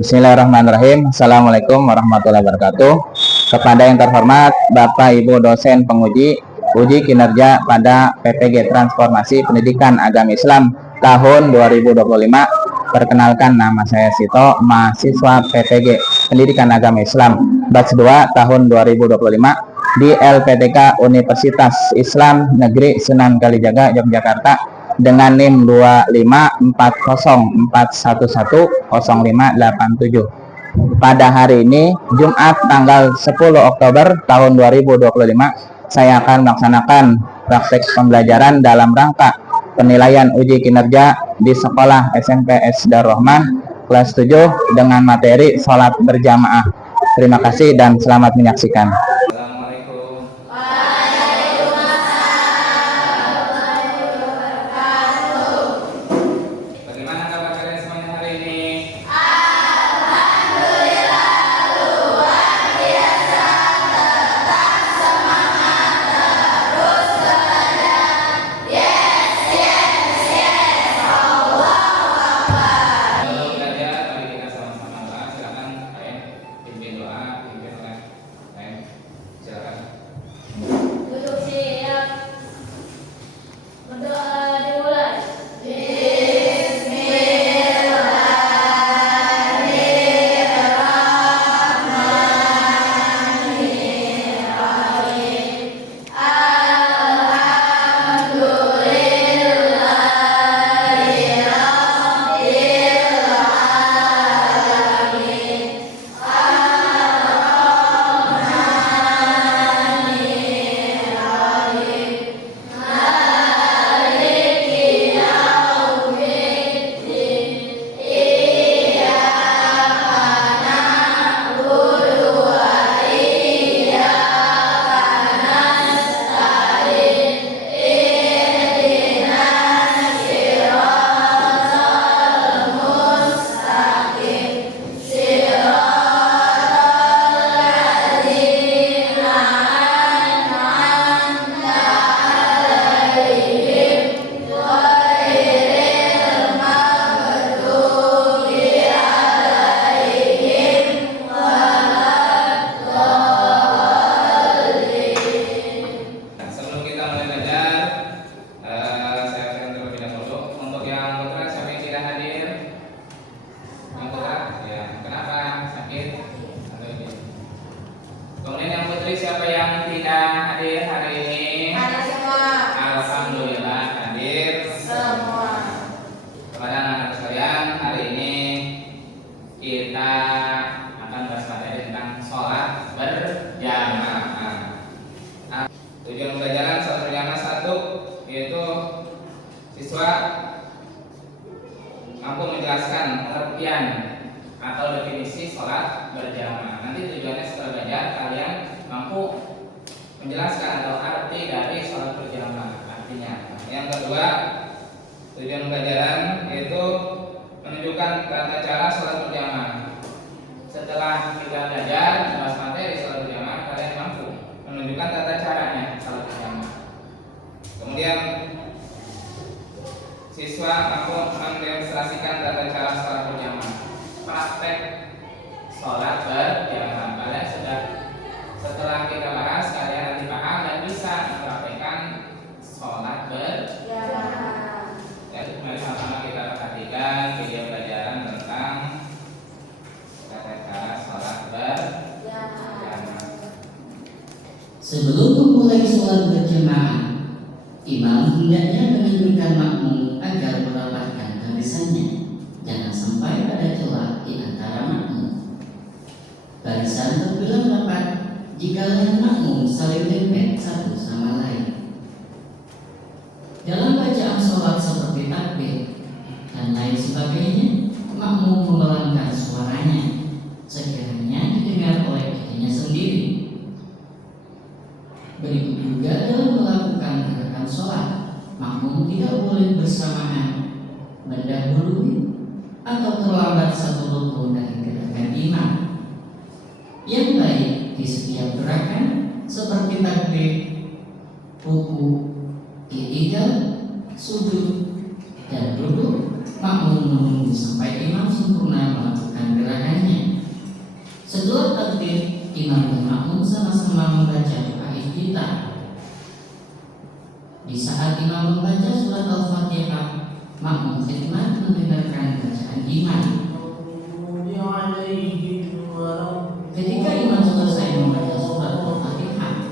Bismillahirrahmanirrahim. Assalamualaikum warahmatullahi wabarakatuh. Kepada yang terhormat Bapak Ibu dosen penguji uji kinerja pada PPG Transformasi Pendidikan Agama Islam tahun 2025. Perkenalkan, nama saya Sito, mahasiswa PPG Pendidikan Agama Islam batch 2 tahun 2025 di LPTK Universitas Islam Negeri Sunan Kalijaga, Yogyakarta dengan NIM 25404110587. Pada hari ini, Jumat tanggal 10 Oktober tahun 2025, saya akan melaksanakan praktek pembelajaran dalam rangka penilaian uji kinerja di sekolah SMP S Darul Rahman kelas 7 dengan materi sholat berjamaah. Terima kasih dan selamat menyaksikan. Siapa yang tidak hadir hari ini? Hadir semua. Alhamdulillah hadir Semua. Kepada anak-anak sekalian, hari ini kita akan bahas materi tentang sholat berjamaah. Tujuan pembelajaran sholat berjamaah 1 yaitu siswa mampu menjelaskan pengertian atau definisi sholat berjamaah. Nanti tujuannya setelah belajar kalian mampu menjelaskan atau arti dari sholat berjamaah artinya. Yang kedua, tujuan pembelajaran yaitu menunjukkan tata cara sholat berjamaah. Setelah kita belajar membahas materi sholat berjamaah, kalian mampu menunjukkan tata caranya sholat berjamaah. Kemudian siswa mampu mendemonstrasikan tata cara sholat berjamaah. Praktek sholat berjamaah kalian sudah, setelah kita bahas, kalian nanti paham dan bisa mempraktekkan sholat berjamaah. Ya, mari sama-sama kita perhatikan video pelajaran tentang tata cara sholat berjamaah. Sebelum memulai sholat berjamaah, imam hendaknya menunjukkan makmum agar merapatkan barisannya. Jangan sampai ada celah di antara makmum. Barisan terbilang rapat jika makmum saling dempet satu sama lain. Dalam bacaan sholat seperti takbir dan lain sebagainya, makmum memelankan suaranya sekiranya didengar oleh dirinya sendiri. Berikut juga dalam melakukan gerakan sholat, makmum tidak boleh bersamaan, mendahului atau terlambat satu rukun dari gerakan imam. Yang baik di setiap gerakan seperti takbir, ruku, i'tidal, sujud, dan duduk, makmum menunggu sampai imam sempurna melakukan gerakannya. Setelah takbir, imam dan makmum sama-sama membaca doa iftitah. Di saat imam membaca surat Al-Fatihah, makmum khidmat mendengarkan bacaan imam. Ketika imam selesai membaca surat Al-Fatihah,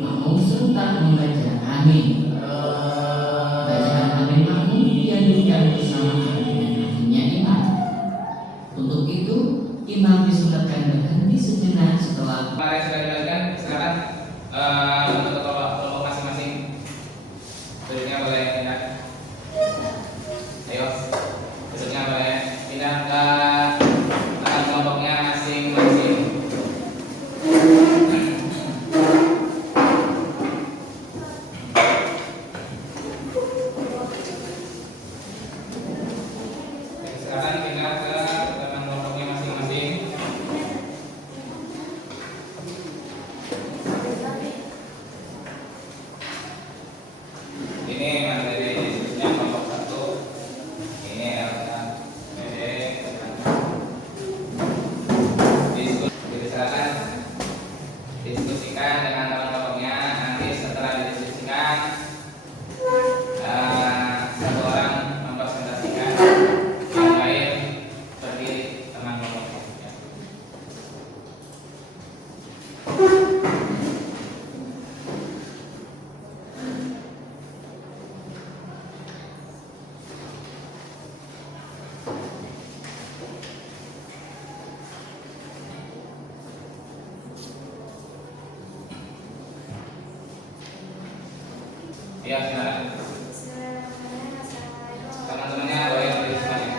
makmum serta membaca amin. Bacaan amin makmum diadukan bersamaan dengan aminnya imam. Untuk itu, imam disunatkan berhenti sejenak setelah Mari sudah dilakukan, silakan untuk kelompok masing-masing. Duduknya boleh pindah. Ayo, duduknya boleh pindah ke kelompoknya masing-masing. Silakan pindah ke kelompoknya masing-masing. Ini materi diskusinya kelompok 1. Ini LKPD. Silakan diskusikan dengan teman-temannya. Nanti setelah didiskusikan, satu orang mempresentasikan, yang lain berdiri teman kelompoknya. Ya, silakan. Teman-temannya boleh berdiri semuanya.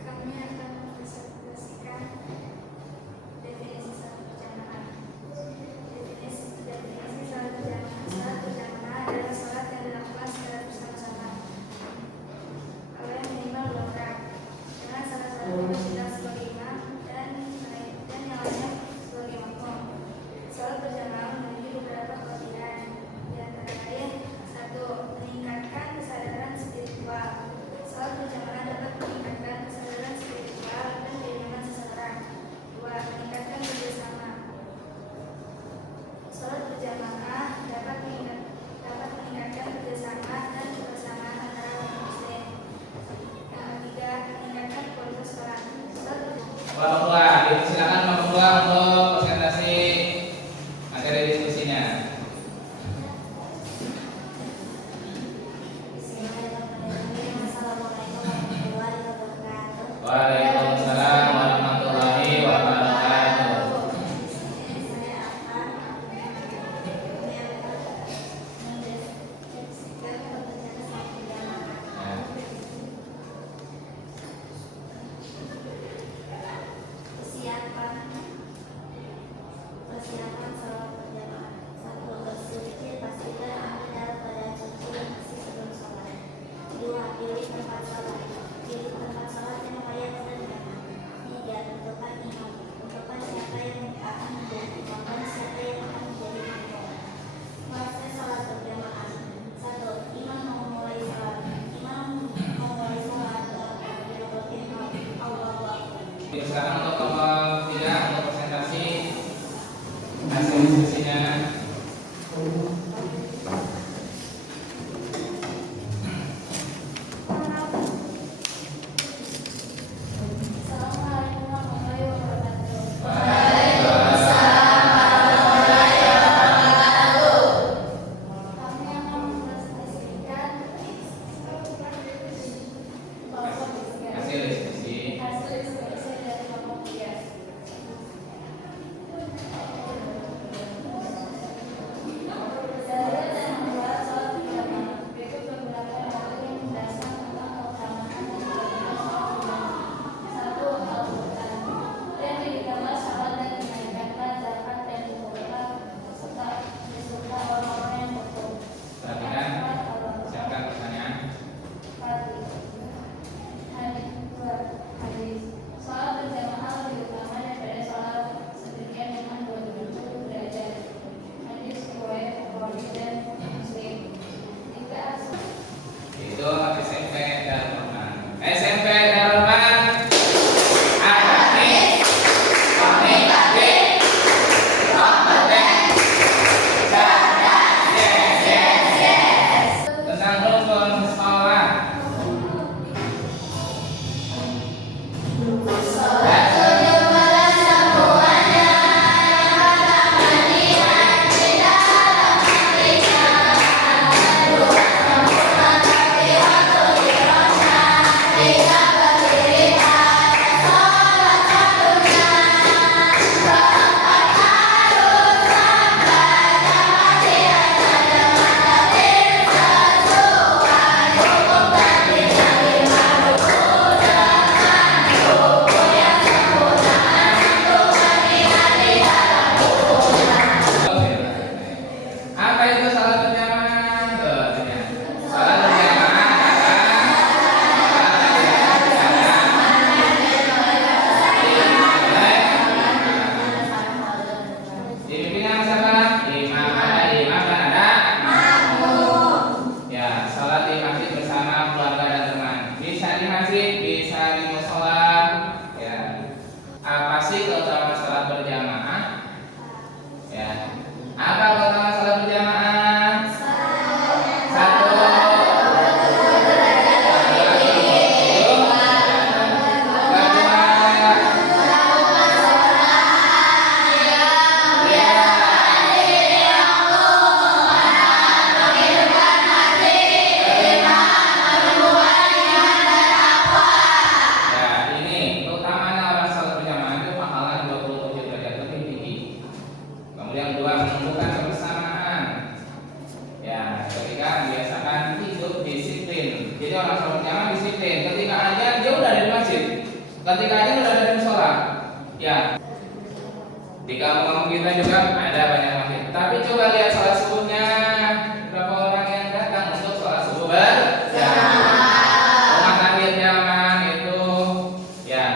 Kami akan mempresentasikan definisi salat berjamaah. Definisi salat berjamaah. Salat berjamaah adalah salat yang dilakukan secara bersama-sama oleh minimal 2 orang, dengan salah satu bertindak sebagai imam dan yang lainnya sebagai makmum. Salat berjamaah memiliki beberapa kelebihan, di antara lain: 1. Meningkatkan kesadaran spiritual. Salat berjamaah dapat meningkatkan kesadaran spiritual dan keimanan seseorang. 2. Meningkatkan kerjasama. Salat berjamaah dapat meningkatkan kerjasama dan kebersamaan antara umat muslim. Yang ketiga, meningkatkan kualitas salat. Kelompok 2, silakan kelompok 2 untuk presentasi materi diskusinya. Assalamualaikum warahmatullahi wabarakatuh. Waalaikumsalam warahmatullahi wabarakatuh. Saya akan mendeskripsikan pekerjaan salat berjamaah. Persiapan salat berjamaah. 1. Bersuci, pastikan Anda dalam keadaan suci dan bersih sebelum salat. 2. Pilih tempat salat. Pilih tempat salat yang layak dan nyaman. 3. Tentukan imam. Tentukan siapa yang akan menjadi imam dan siapa yang akan menjadi makmum. Proses salat berjamaah. 1. Imam memulai salat. Dalam keadaan Allahu Akbar. Silakan untuk kelompok 3 untuk presentasi hasil diskusinya. Assalamualaikum warahmatullahi wabarakatuh. Kami akan mempresentasikan Hasil diskusi. hasil diskusi dari kelompok 3. Kemudian kedua, menumbuhkan kebersamaan. Ya, ketika membiasakan hidup disiplin. Jadi orang sholat berjamaah disiplin. Ketika azan dia udah ada di masjid. Ketika azan udah ada di sholat. Ya. Di kampung kita juga ada banyak masjid. Tapi coba lihat sholat subuhnya. Berapa orang yang datang untuk sholat subuh berjamaah? Rumah tangga zaman itu, ya,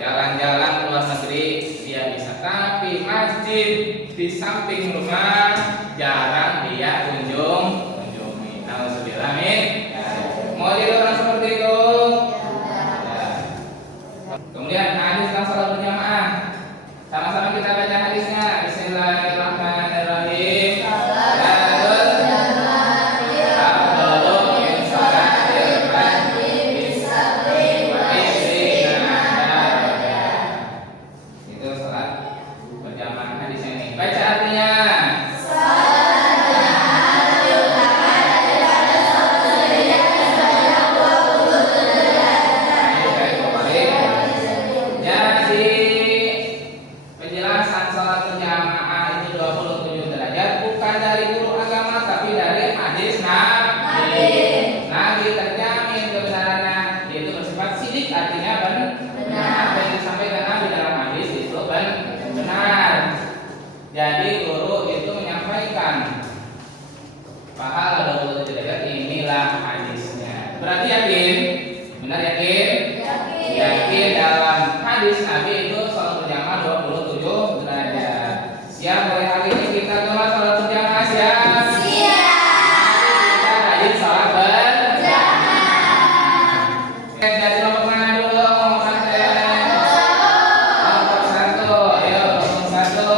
jalan-jalan ke luar negeri dia bisa. Tapi masjid di samping rumah jarang dia kunjungi. Alhamdulillah, amin. Mau jadi orang seperti itu? Ya. Kemudian hadis tentang salat berjamaah. Sama-sama kita baca hadisnya. Bismillahirrahmanirrahim. Itu salat berjamaah hadis ini. Baca artinya. Jadi penjelasan sholat berjamaah itu 27 derajat bukan dari guru agama tapi dari hadis Nabi. Nabi terjamin kebenarannya, yaitu bersifat sidik, artinya benar. Apa yang disampaikan Nabi dalam hadis itu benar. Jadi guru itu menyampaikan pahala 27 derajat, inilah hadisnya. Berarti yakin? Benar yakin? Yakin dalam hadis Nabi itu sholat berjamaah 27 derajat. Siap mulai hari ini kita keluar sholat berjamaah, siap? Kita rajin sholat berjamaah. Dari kelompok mana dulu? Kelompok satu. Ayo kelompok satu.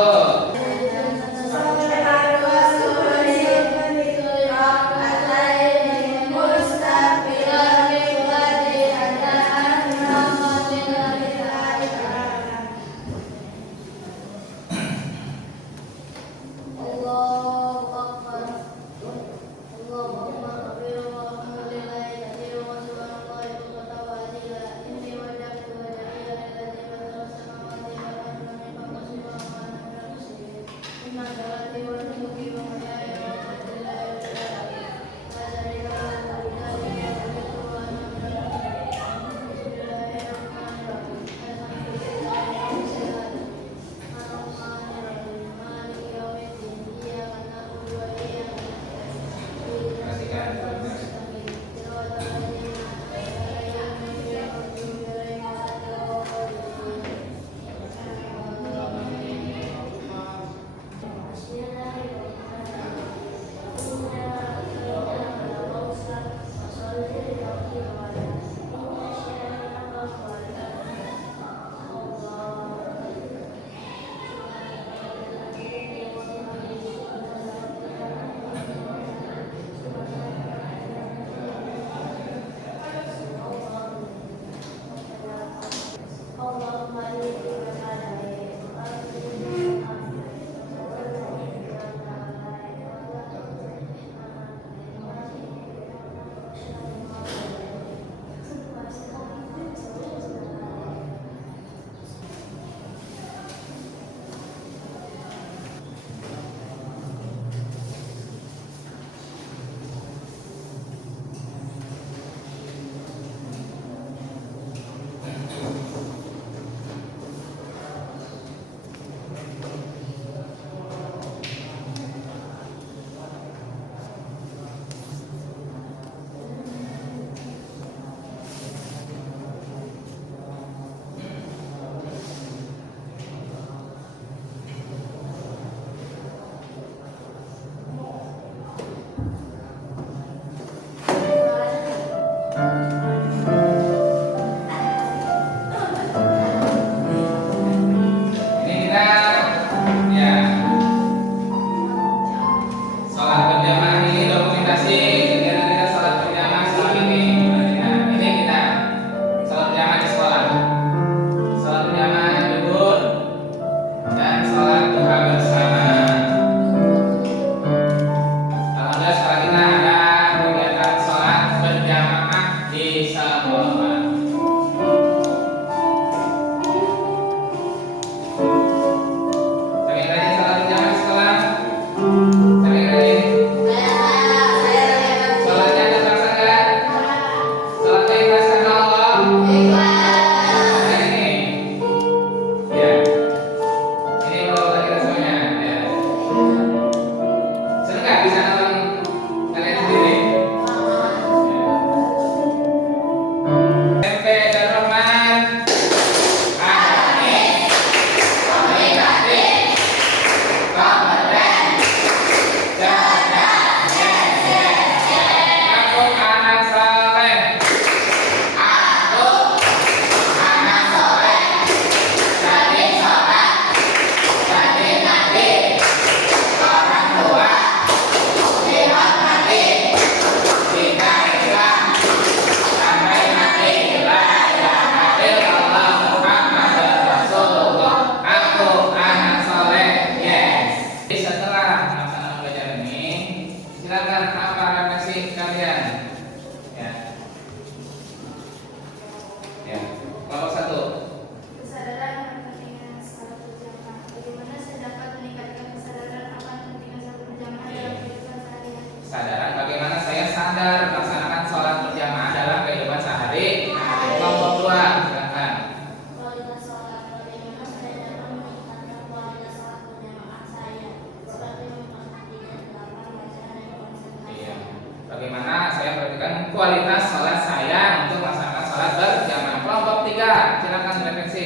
kualitas sholat saya untuk melaksanakan sholat berjamaah. Kelompok 3, silakan refleksi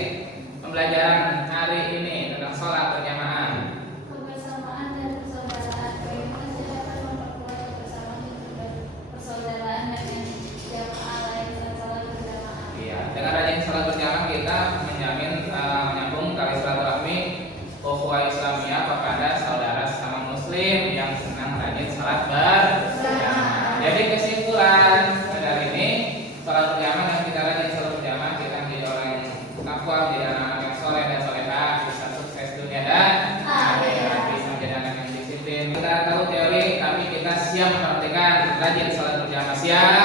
pembelajaran hari ini tentang sholat berjamaah. Kebersamaan dan persaudaraan. Bagaimana cara akan memperkuat kebersamaan dan persaudaraan dengan jamaah lain saat sholat berjamaah? Iya, dengan rajin sholat berjamaah kita menjamin menyambung tali silaturahmi ukhuwah Islamiyah kepada saudara sesama muslim yang senang rajin sholat berjamaah. Jadi kesimpulan dari ini, sholat berjamaah yang kita rajin sholat berjamaah kita menjadi orang yang takwa, menjadi anak-anak yang soleh dan solehah, bisa sukses dunia dan akhirat, bisa menjadi anak yang disiplin. Kita tahu teori, tapi kita siap mempraktikkan rajin sholat berjamaah. Siap?